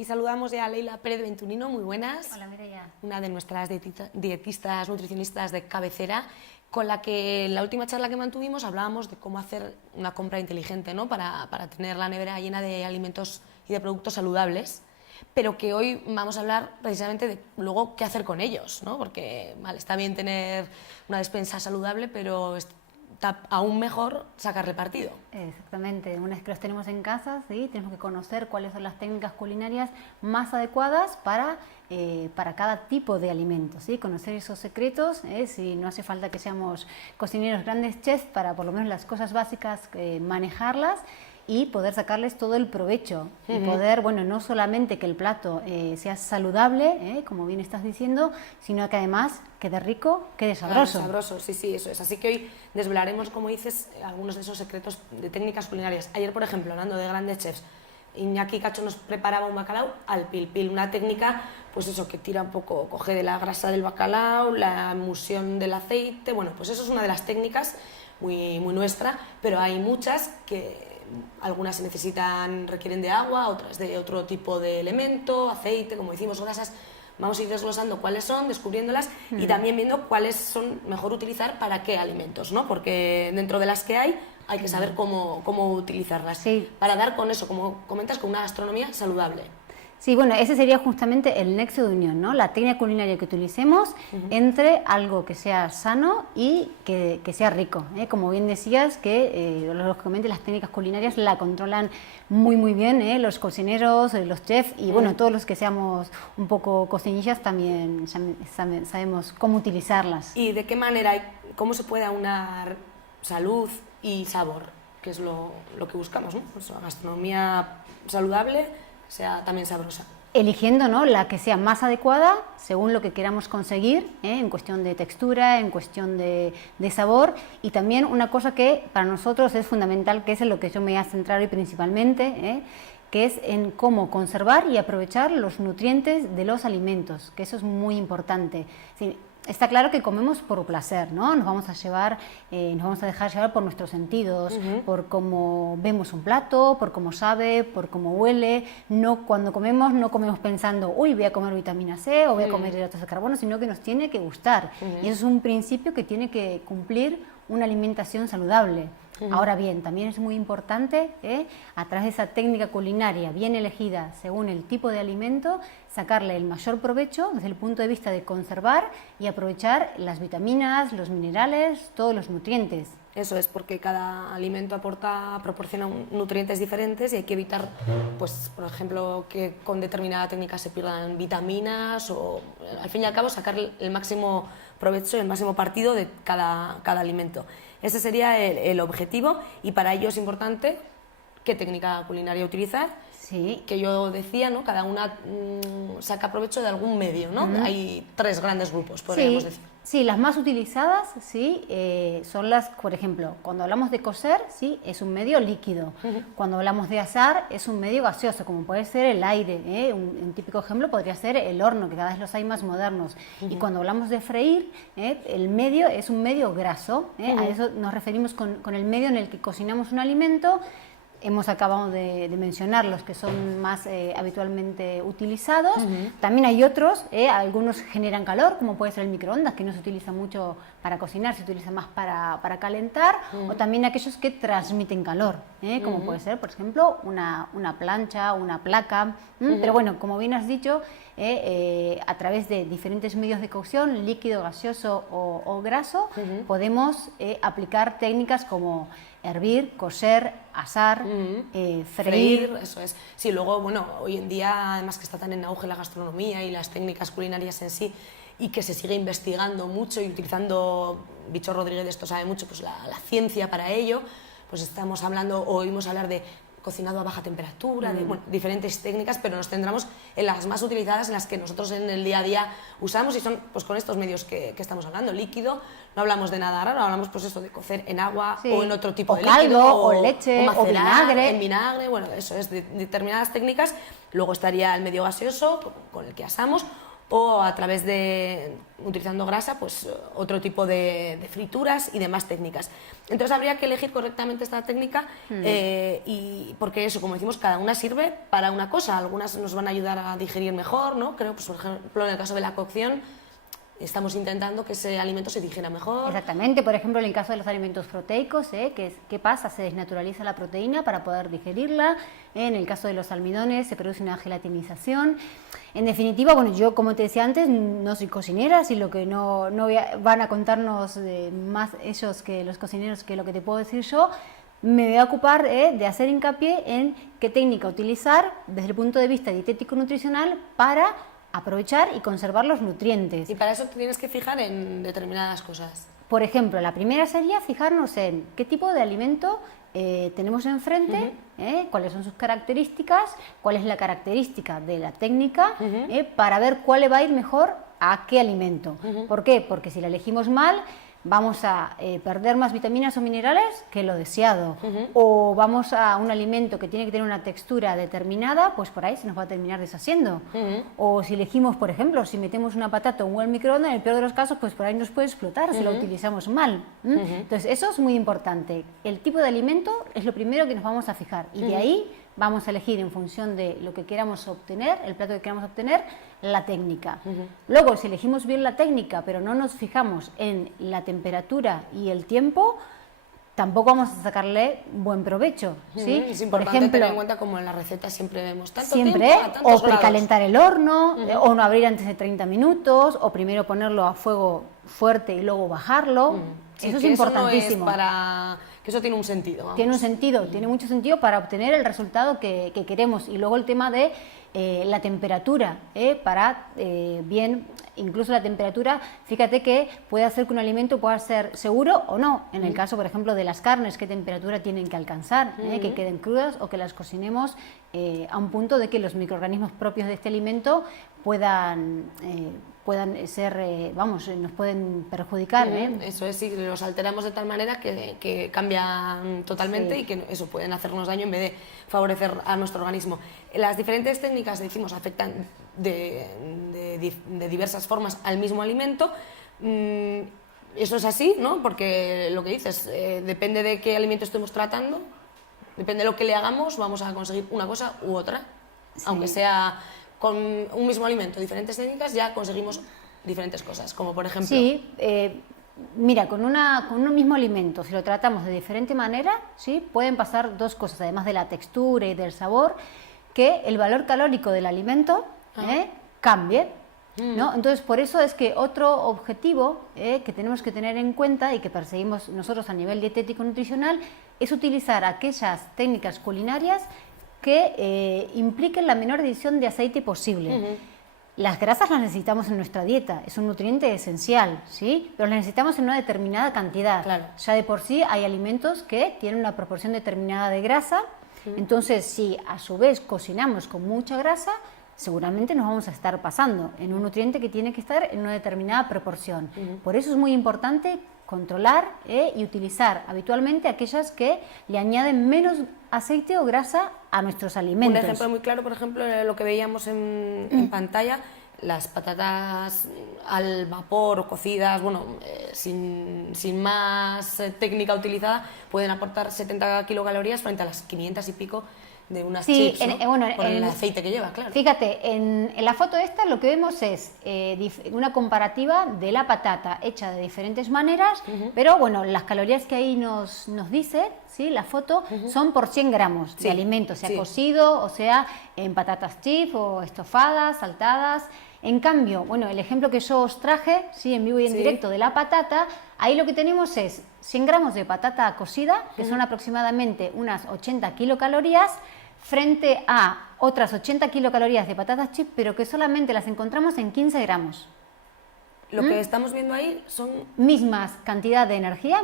Y saludamos ya a Leila Pérez Venturino, muy buenas. Hola Mireia. Una de nuestras dietistas, nutricionistas de cabecera, con la que en la última charla que mantuvimos hablábamos de cómo hacer una compra inteligente, ¿no? para tener la nevera llena de alimentos y de productos saludables, pero que hoy vamos a hablar precisamente de luego qué hacer con ellos, ¿no? Porque vale, está bien tener una despensa saludable, pero está aún mejor sacarle partido. Exactamente, una vez que los tenemos en casa, ¿sí? Tenemos que conocer cuáles son las técnicas culinarias más adecuadas para cada tipo de alimento, ¿sí? Conocer esos secretos, si no hace falta que seamos cocineros grandes chefs para por lo menos las cosas básicas manejarlas y poder sacarles todo el provecho y poder, bueno, no solamente que el plato sea saludable, como bien estás diciendo, sino que además quede rico, quede sabroso. Sabroso, sí, eso es. Así que hoy desvelaremos, como dices, algunos de esos secretos de técnicas culinarias. Ayer, por ejemplo, hablando de grandes chefs, Iñaki Cacho nos preparaba un bacalao al pil pil, una técnica, pues eso, que tira un poco, coge de la grasa del bacalao, la emulsión del aceite, bueno, pues eso es una de las técnicas muy nuestra, pero hay muchas que algunas se requieren de agua, otras de otro tipo de elemento, aceite, como decimos, grasas. Vamos a ir desglosando cuáles son, descubriéndolas y también viendo cuáles son mejor utilizar para qué alimentos, ¿no? Porque dentro de las que hay que saber cómo utilizarlas, sí, para dar con eso, como comentas, con una gastronomía saludable. Sí, bueno, ese sería justamente el nexo de unión, ¿no? La técnica culinaria que utilicemos entre algo que sea sano y que sea rico, ¿eh? Como bien decías, que lógicamente las técnicas culinarias la controlan muy bien, los cocineros, los chefs y bueno, todos los que seamos un poco cocinillas también sabemos cómo utilizarlas. ¿Y de qué manera, cómo se puede aunar salud y sabor? Que es lo que buscamos, ¿no? Pues la gastronomía saludable sea también sabrosa. Eligiendo, ¿no?, la que sea más adecuada según lo que queramos conseguir, en cuestión de textura, en cuestión de sabor, y también una cosa que para nosotros es fundamental, que es en lo que yo me voy a centrar hoy principalmente, que es en cómo conservar y aprovechar los nutrientes de los alimentos, que eso es muy importante. Sí, está claro que comemos por placer, ¿no? Nos vamos a dejar llevar por nuestros sentidos, por cómo vemos un plato, por cómo sabe, por cómo huele. No, cuando comemos no comemos pensando, uy, voy a comer vitamina C o voy a comer hidratos de carbono, sino que nos tiene que gustar. Y eso es un principio que tiene que cumplir una alimentación saludable. Ahora bien, también es muy importante, a través de esa técnica culinaria bien elegida según el tipo de alimento, sacarle el mayor provecho desde el punto de vista de conservar y aprovechar las vitaminas, los minerales, todos los nutrientes. Eso es, porque cada alimento proporciona nutrientes diferentes y hay que evitar, pues, por ejemplo, que con determinada técnica se pierdan vitaminas o, al fin y al cabo, sacar el máximo provecho y el máximo partido de cada alimento. Ese sería el objetivo y para ello es importante qué técnica culinaria utilizar. Sí. Que yo decía, ¿no? Cada una saca provecho de algún medio, ¿no? Hay tres grandes grupos, podríamos decir. Sí, las más utilizadas, sí, son las, por ejemplo, cuando hablamos de cocer, sí, es un medio líquido. Cuando hablamos de asar, es un medio gaseoso, como puede ser el aire. Un típico ejemplo podría ser el horno, que cada vez los hay más modernos. Y cuando hablamos de freír, el medio es un medio graso. A eso nos referimos con el medio en el que cocinamos un alimento. Hemos acabado de mencionar los que son más habitualmente utilizados. También hay otros, algunos generan calor, como puede ser el microondas, que no se utiliza mucho para cocinar, se utiliza más para calentar, o también aquellos que transmiten calor, como puede ser, por ejemplo, una plancha, una placa. Pero bueno, como bien has dicho, a través de diferentes medios de cocción, líquido, gaseoso o graso, podemos aplicar técnicas como hervir, cocer, asar, freír. Eso es. Sí, luego, bueno, hoy en día, además que está tan en auge la gastronomía y las técnicas culinarias en sí, y que se sigue investigando mucho y utilizando, Bicho Rodríguez de esto sabe mucho, pues la ciencia para ello, pues estamos hablando, o oímos hablar de cocinado a baja temperatura, de diferentes técnicas, pero nos centramos en las más utilizadas, en las que nosotros en el día a día usamos y son pues con estos medios que estamos hablando, líquido, no hablamos de nada raro, hablamos pues eso de cocer en agua o en otro tipo de caldo, líquido, o leche, o macerar, en vinagre, bueno, eso es, de determinadas técnicas. Luego estaría el medio gaseoso, con el que asamos, o a través de, utilizando grasa, pues otro tipo de frituras y demás técnicas. Entonces habría que elegir correctamente esta técnica y porque eso, como decimos, cada una sirve para una cosa. Algunas nos van a ayudar a digerir mejor, ¿no? Creo, pues, por ejemplo, en el caso de la cocción, estamos intentando que ese alimento se digiera mejor. Exactamente, por ejemplo, en el caso de los alimentos proteicos, ¿qué pasa? Se desnaturaliza la proteína para poder digerirla. En el caso de los almidones se produce una gelatinización. En definitiva, bueno, yo como te decía antes, no soy cocinera, así lo que van a contarnos más ellos que los cocineros que lo que te puedo decir yo. Me voy a ocupar de hacer hincapié en qué técnica utilizar desde el punto de vista dietético-nutricional para aprovechar y conservar los nutrientes. Y para eso te tienes que fijar en determinadas cosas. Por ejemplo, la primera sería fijarnos en qué tipo de alimento tenemos enfrente, cuáles son sus características, cuál es la característica de la técnica, para ver cuál le va a ir mejor a qué alimento. ¿Por qué? Porque si la elegimos mal, vamos a perder más vitaminas o minerales que lo deseado, o vamos a un alimento que tiene que tener una textura determinada, pues por ahí se nos va a terminar deshaciendo, o si elegimos, por ejemplo, si metemos una patata o un huevo en microondas, en el peor de los casos, pues por ahí nos puede explotar si lo utilizamos mal. Entonces eso es muy importante, el tipo de alimento es lo primero que nos vamos a fijar, y de ahí vamos a elegir en función de lo que queramos obtener, el plato que queramos obtener, la técnica. Luego, si elegimos bien la técnica, pero no nos fijamos en la temperatura y el tiempo, tampoco vamos a sacarle buen provecho. ¿Sí? Es importante, por ejemplo, tener en cuenta, como en la receta siempre vemos tanto siempre, tiempo a tantos o precalentar el horno, o no abrir antes de 30 minutos, o primero ponerlo a fuego fuerte y luego bajarlo. Sí, eso es importantísimo. Eso no es para... que eso tiene un sentido. Vamos. Tiene un sentido, tiene mucho sentido para obtener el resultado que queremos. Y luego el tema de la temperatura, bien, incluso la temperatura, fíjate que puede hacer que un alimento pueda ser seguro o no. En el caso, por ejemplo, de las carnes, qué temperatura tienen que alcanzar, que queden crudas o que las cocinemos a un punto de que los microorganismos propios de este alimento puedan ser, nos pueden perjudicar. Eso es, si los alteramos de tal manera que cambian totalmente y que eso pueden hacernos daño en vez de favorecer a nuestro organismo. Las diferentes técnicas, decimos, afectan de diversas formas al mismo alimento. Eso es así, ¿no? Porque lo que dices, depende de qué alimento estemos tratando, depende de lo que le hagamos, vamos a conseguir una cosa u otra, aunque sea con un mismo alimento, diferentes técnicas, ya conseguimos diferentes cosas, como por ejemplo... Sí, mira, con un mismo alimento, si lo tratamos de diferente manera, ¿sí? Pueden pasar dos cosas, además de la textura y del sabor, que el valor calórico del alimento cambie, ¿no? Entonces, por eso es que otro objetivo que tenemos que tener en cuenta y que perseguimos nosotros a nivel dietético-nutricional es utilizar aquellas técnicas culinarias que impliquen la menor adición de aceite posible. Las grasas las necesitamos en nuestra dieta, es un nutriente esencial, ¿sí? Pero las necesitamos en una determinada cantidad. Claro. Ya de por sí hay alimentos que tienen una proporción determinada de grasa, entonces si a su vez cocinamos con mucha grasa, seguramente nos vamos a estar pasando en un nutriente que tiene que estar en una determinada proporción. Por eso es muy importante controlar y utilizar habitualmente aquellas que le añaden menos aceite o grasa a nuestros alimentos. Un ejemplo muy claro, por ejemplo, lo que veíamos en pantalla, las patatas al vapor o cocidas, bueno, sin más técnica utilizada, pueden aportar 70 kilocalorías frente a las 500 y pico de unas chips, ¿no? Por el aceite que lleva, claro. Fíjate, en la foto esta lo que vemos es una comparativa de la patata hecha de diferentes maneras, pero bueno, las calorías que ahí nos dice, ¿sí? La foto, son por 100 gramos de alimento, sea cocido, o sea en patatas chips o estofadas, saltadas. En cambio, bueno, el ejemplo que yo os traje, ¿sí? En vivo y en directo de la patata, ahí lo que tenemos es 100 gramos de patata cocida, que son aproximadamente unas 80 kilocalorías, frente a otras 80 kilocalorías de patatas chips, pero que solamente las encontramos en 15 gramos. Lo que estamos viendo ahí son... Misma cantidad de energía,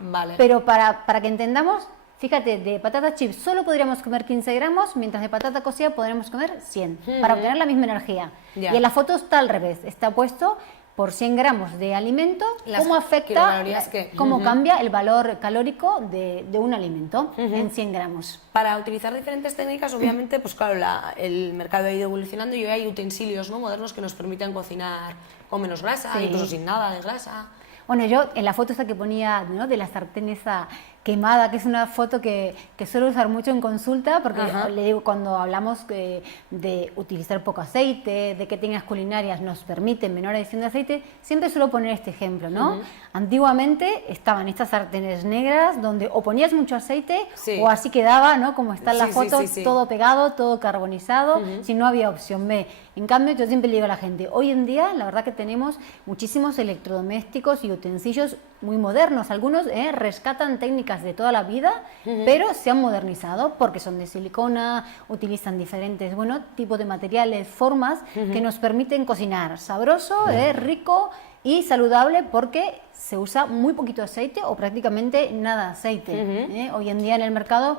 vale. Pero para que entendamos, fíjate, de patatas chips solo podríamos comer 15 gramos, mientras de patata cocida podremos comer 100, para obtener la misma energía. Y en la foto está al revés, está puesto por 100 gramos de alimento, Las cómo afecta, kilocalorías cómo cambia el valor calórico de un alimento en 100 gramos. Para utilizar diferentes técnicas, obviamente, pues claro, el mercado ha ido evolucionando y hoy hay utensilios, ¿no?, modernos que nos permiten cocinar con menos grasa, Sí. incluso sin nada de grasa. Bueno, yo en la foto esta que ponía, ¿no?, de la sartén esa quemada, que es una foto que suelo usar mucho en consulta, porque le digo, cuando hablamos de utilizar poco aceite, de que técnicas culinarias nos permiten menor adición de aceite, siempre suelo poner este ejemplo, ¿no? Antiguamente estaban estas sartenes negras donde o ponías mucho aceite o así quedaba, ¿no?, como está en la foto, todo pegado, todo carbonizado, si no había opción B. En cambio, yo siempre le digo a la gente, hoy en día la verdad que tenemos muchísimos electrodomésticos y utensilios muy modernos. Algunos rescatan técnicas de toda la vida, pero se han modernizado porque son de silicona, utilizan diferentes tipos de materiales, formas que nos permiten cocinar sabroso, rico y saludable, porque se usa muy poquito aceite o prácticamente nada de aceite. Hoy en día en el mercado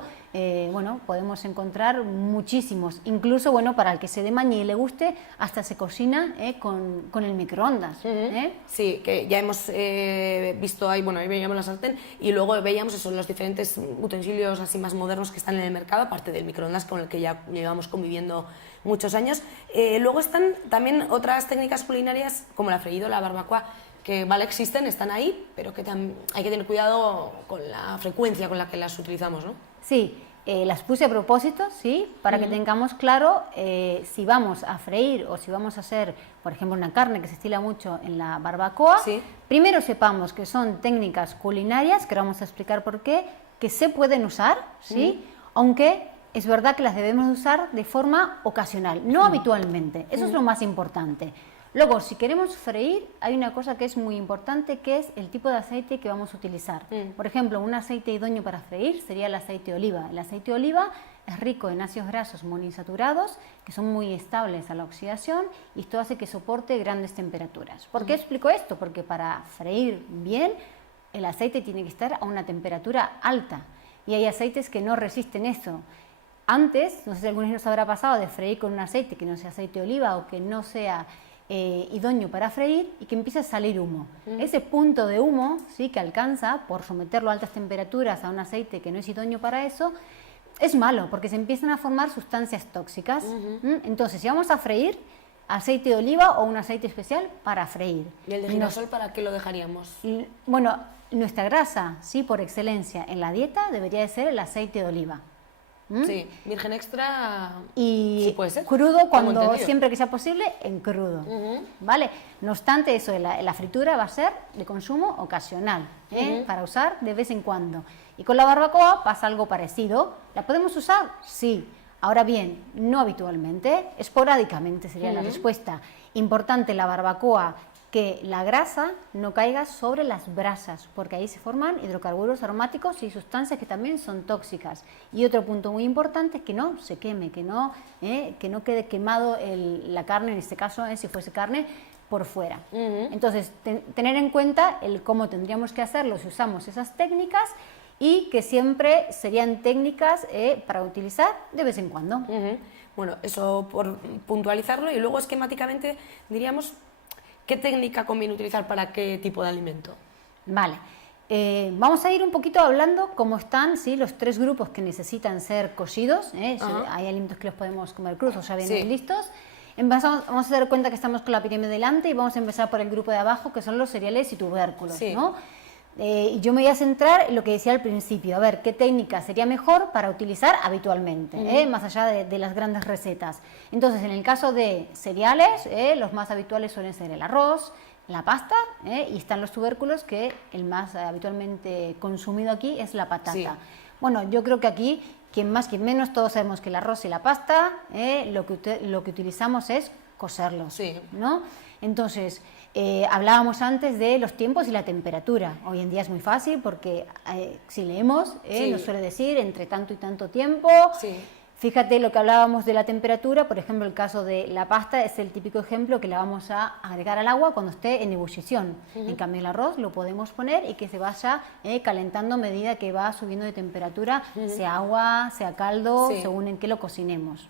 podemos encontrar muchísimos, incluso para el que se dé maña y le guste, hasta se cocina con el microondas. Sí, que ya hemos visto ahí veíamos la sartén y luego veíamos los diferentes utensilios así más modernos que están en el mercado, aparte del microondas con el que ya llevamos conviviendo muchos años. Luego están también otras técnicas culinarias como la freído, la barbacoa, que existen, están ahí, pero que hay que tener cuidado con la frecuencia con la que las utilizamos, ¿no? Sí, las puse a propósito, ¿sí?, para que tengamos claro si vamos a freír o si vamos a hacer, por ejemplo, una carne que se estila mucho en la barbacoa. Primero sepamos que son técnicas culinarias, que ahora vamos a explicar por qué, que se pueden usar, ¿sí?, aunque es verdad que las debemos usar de forma ocasional, no habitualmente. Eso es lo más importante. Luego, si queremos freír, hay una cosa que es muy importante, que es el tipo de aceite que vamos a utilizar. Por ejemplo, un aceite idóneo para freír sería el aceite de oliva. El aceite de oliva es rico en ácidos grasos monoinsaturados, que son muy estables a la oxidación, y esto hace que soporte grandes temperaturas. ¿Por qué explico esto? Porque para freír bien, el aceite tiene que estar a una temperatura alta, y hay aceites que no resisten eso. Antes, no sé si a algunos nos habrá pasado de freír con un aceite que no sea aceite de oliva o que no sea idóneo para freír y que empieza a salir humo. Ese punto de humo, ¿sí?, que alcanza por someterlo a altas temperaturas a un aceite que no es idóneo para eso, es malo porque se empiezan a formar sustancias tóxicas. Entonces, si vamos a freír, aceite de oliva o un aceite especial para freír. ¿Y el de girasol para qué lo dejaríamos? Bueno, nuestra grasa, sí, por excelencia en la dieta debería de ser el aceite de oliva. Sí, virgen extra y sí puede ser. Crudo cuando siempre que sea posible, en crudo, ¿vale? No obstante, eso, la fritura va a ser de consumo ocasional, para usar de vez en cuando. Y con la barbacoa pasa algo parecido. ¿La podemos usar? Sí. Ahora bien, no habitualmente, esporádicamente sería la respuesta. Importante la barbacoa, que la grasa no caiga sobre las brasas, porque ahí se forman hidrocarburos aromáticos y sustancias que también son tóxicas. Y otro punto muy importante es que no se queme, que no quede quemado la carne, en este caso, si fuese carne, por fuera. Entonces, tener en cuenta cómo tendríamos que hacerlo si usamos esas técnicas, y que siempre serían técnicas para utilizar de vez en cuando. Bueno, eso por puntualizarlo, y luego esquemáticamente diríamos qué técnica conviene utilizar para qué tipo de alimento. Vale, vamos a ir un poquito hablando cómo están, ¿sí?, los tres grupos que necesitan ser cocidos. Hay alimentos que los podemos comer crudos, o ya vienen listos. Vamos a dar cuenta que estamos con la pirámide delante y vamos a empezar por el grupo de abajo, que son los cereales y tubérculos, ¿no? Yo me voy a centrar en lo que decía al principio, a ver qué técnica sería mejor para utilizar habitualmente, más allá de las grandes recetas. Entonces, en el caso de cereales, los más habituales suelen ser el arroz, la pasta, y están los tubérculos, que el más habitualmente consumido aquí es la patata. Bueno, yo creo que aquí, quien más, quien menos, todos sabemos que el arroz y la pasta, lo que utilizamos es cocerlos, ¿no? Entonces, hablábamos antes de los tiempos y la temperatura. Hoy en día es muy fácil porque si leemos, nos suele decir entre tanto y tanto tiempo. Fíjate lo que hablábamos de la temperatura, por ejemplo, el caso de la pasta es el típico ejemplo que la vamos a agregar al agua cuando esté en ebullición. En cambio, el arroz lo podemos poner y que se vaya calentando a medida que va subiendo de temperatura, sea agua, sea caldo, según en qué lo cocinemos.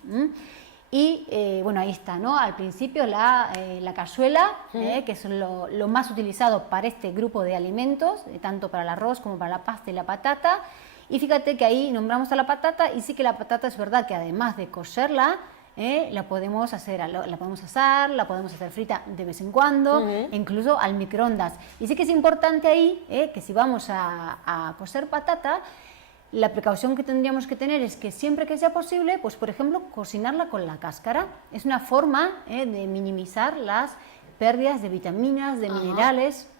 Y bueno, ahí está, ¿no? Al principio la cazuela, que es lo más utilizado para este grupo de alimentos, tanto para el arroz como para la pasta y la patata. Y fíjate que ahí nombramos a la patata, y sí que la patata es verdad que además de cocerla, la podemos hacer, la podemos asar, la podemos hacer frita de vez en cuando, incluso al microondas. Y sí que es importante ahí que si vamos a cocer patata, la precaución que tendríamos que tener es que siempre que sea posible, pues por ejemplo, cocinarla con la cáscara. Es una forma de minimizar las pérdidas de vitaminas, de minerales.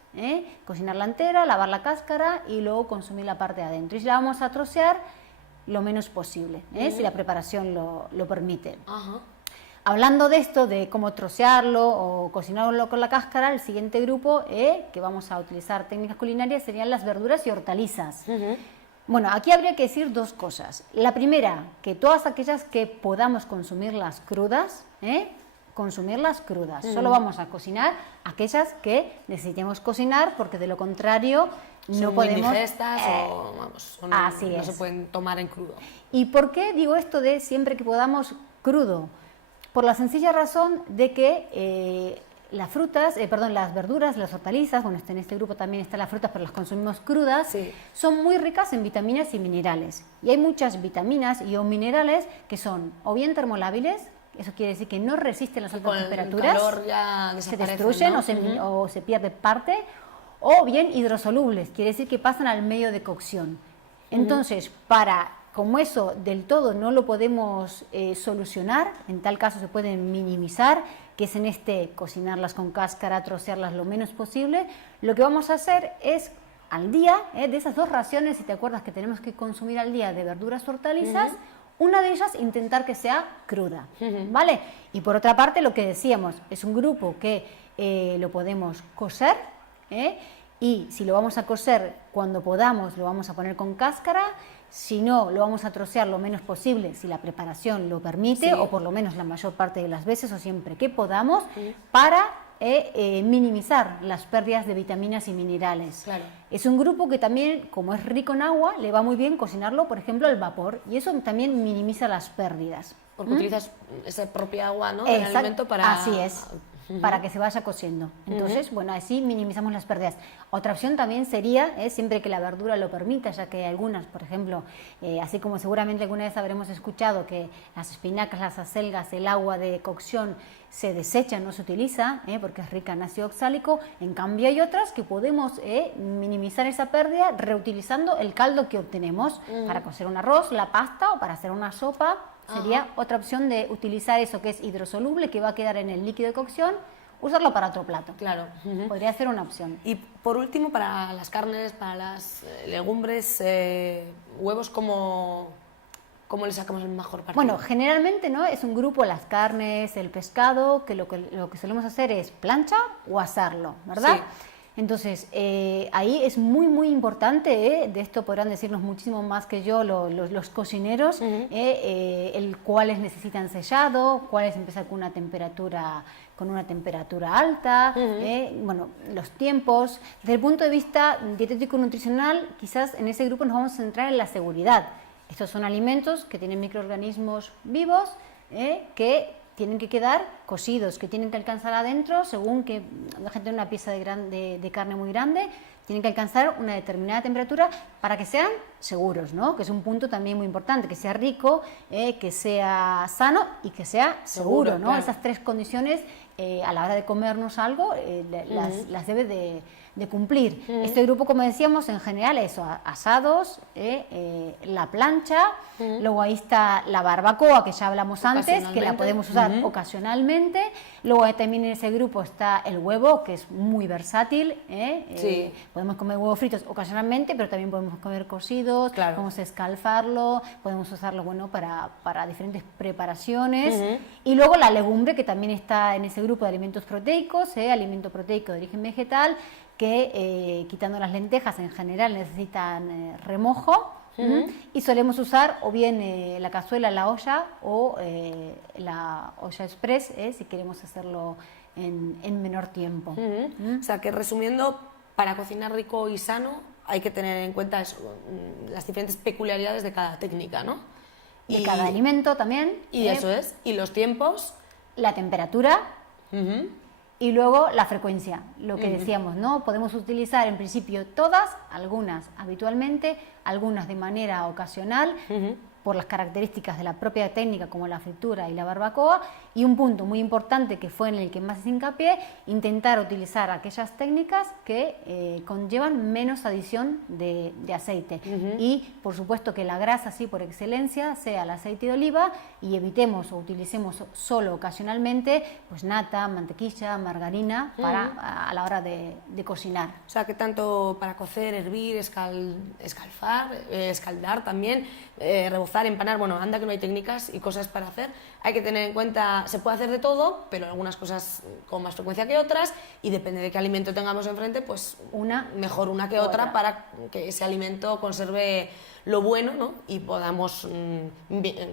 Cocinarla entera, lavar la cáscara y luego consumir la parte de adentro. Y si la vamos a trocear, lo menos posible, si la preparación lo permite. Hablando de esto, de cómo trocearlo o cocinarlo con la cáscara, el siguiente grupo que vamos a utilizar técnicas culinarias serían las verduras y hortalizas. Bueno, aquí habría que decir dos cosas. La primera, que todas aquellas que podamos consumirlas crudas, consumirlas crudas. Solo vamos a cocinar aquellas que necesitemos cocinar, porque de lo contrario no podemos... Son indigestas o, vamos, no se pueden tomar en crudo. ¿Y por qué digo esto de siempre que podamos crudo? Por la sencilla razón de que las frutas, las verduras, las hortalizas, bueno, en este grupo también están las frutas, pero las consumimos crudas, son muy ricas en vitaminas y minerales. Y hay muchas vitaminas y o minerales que son o bien termolábiles, eso quiere decir que no resisten las altas temperaturas, el calor ya se destruyen, ¿no? o se pierde parte, o bien hidrosolubles, quiere decir que pasan al medio de cocción. Entonces, como eso del todo no lo podemos solucionar, en tal caso se pueden minimizar, que es en cocinarlas con cáscara, trocearlas lo menos posible. Lo que vamos a hacer es al día, de esas dos raciones, si te acuerdas que tenemos que consumir al día de verduras hortalizas, una de ellas intentar que sea cruda, ¿vale? Y por otra parte, lo que decíamos, es un grupo que lo podemos cocer, y si lo vamos a cocer cuando podamos, lo vamos a poner con cáscara. Si no, lo vamos a trocear lo menos posible, si la preparación lo permite, o por lo menos la mayor parte de las veces, o siempre que podamos, para minimizar las pérdidas de vitaminas y minerales. Claro. Es un grupo que también, como es rico en agua, le va muy bien cocinarlo, por ejemplo, al vapor, y eso también minimiza las pérdidas. Porque utilizas esa propia agua, ¿no?, del alimento para... Así es. Para que se vaya cociendo. Entonces, bueno, así minimizamos las pérdidas. Otra opción también sería, siempre que la verdura lo permita, ya que hay algunas, por ejemplo, así como seguramente alguna vez habremos escuchado que las espinacas, las acelgas, el agua de cocción se desecha, no se utiliza, porque es rica en ácido oxálico. En cambio hay otras que podemos minimizar esa pérdida reutilizando el caldo que obtenemos para cocer un arroz, la pasta o para hacer una sopa. Sería otra opción de utilizar eso que es hidrosoluble, que va a quedar en el líquido de cocción, usarlo para otro plato. Claro. Podría ser una opción. Y por último, para las carnes, para las legumbres, huevos, ¿cómo le sacamos el mejor partido? Bueno, generalmente, ¿no?, es un grupo, las carnes, el pescado, que lo que solemos hacer es plancha o asarlo, ¿verdad? Sí. Entonces, ahí es muy, muy importante, de esto podrán decirnos muchísimo más que yo los cocineros, cuáles necesitan sellado, cuáles empiezan con una temperatura alta, bueno, los tiempos. Desde el punto de vista dietético-nutricional, quizás en ese grupo nos vamos a centrar en la seguridad. Estos son alimentos que tienen microorganismos vivos, que tienen que quedar cocidos, que tienen que alcanzar adentro, según que la gente tiene una pieza de carne muy grande, tienen que alcanzar una determinada temperatura para que sean seguros, ¿no? Que es un punto también muy importante, que sea rico, que sea sano y que sea seguro, ¿no? Claro. Esas tres condiciones a la hora de comernos algo las debe de cumplir. Este grupo, como decíamos, en general es asados, la plancha, luego ahí está la barbacoa, que ya hablamos antes, que la podemos usar ocasionalmente. Luego también en ese grupo está el huevo, que es muy versátil. Podemos comer huevos fritos ocasionalmente, pero también podemos comer cocidos, podemos escalfarlo, podemos usarlo, bueno, para diferentes preparaciones. Y luego la legumbre, que también está en ese grupo de alimentos proteicos, alimento proteico de origen vegetal, que quitando las lentejas en general necesitan remojo, y solemos usar o bien la cazuela, la olla o la olla express, si queremos hacerlo en menor tiempo. O sea que, resumiendo, para cocinar rico y sano hay que tener en cuenta eso, las diferentes peculiaridades de cada técnica, ¿no? de cada alimento también. Y eso es, y los tiempos. La temperatura. Y luego la frecuencia, lo que decíamos, ¿no? Podemos utilizar en principio todas, algunas habitualmente, algunas de manera ocasional, por las características de la propia técnica como la fritura y la barbacoa, y un punto muy importante que fue en el que más se hincapié, intentar utilizar aquellas técnicas que conllevan menos adición de aceite y por supuesto que la grasa sí por excelencia sea el aceite de oliva y evitemos o utilicemos solo ocasionalmente pues nata, mantequilla, margarina para a la hora de cocinar. O sea, que tanto para cocer, hervir, escaldar también, rebozar, empanar, bueno, anda que no hay técnicas y cosas para hacer. Hay que tener en cuenta, se puede hacer de todo, pero algunas cosas con más frecuencia que otras y depende de qué alimento tengamos enfrente, pues mejor una que otra para que ese alimento conserve lo bueno, ¿no? Y podamos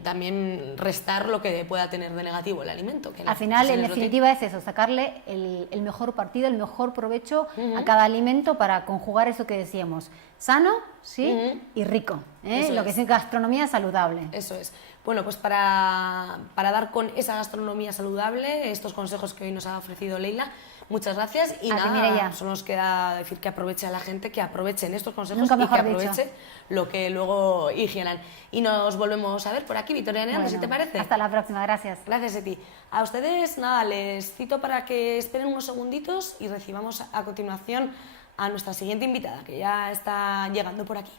también restar lo que pueda tener de negativo el alimento. Que al final, en definitiva, es eso, sacarle el mejor partido, el mejor provecho a cada alimento para conjugar eso que decíamos, sano, ¿sí? Y rico, lo que es gastronomía saludable. Eso es. Bueno, pues para dar con esa gastronomía saludable, estos consejos que hoy nos ha ofrecido Leila, muchas gracias y nada, solo nos queda decir que aproveche a la gente, que aprovechen estos consejos y que aproveche lo que luego higienan. Y nos volvemos a ver por aquí, Victoria Neal, si te parece. Hasta la próxima, gracias. Gracias a ti. A ustedes, nada, les cito para que esperen unos segunditos y recibamos a continuación a nuestra siguiente invitada, que ya está llegando por aquí.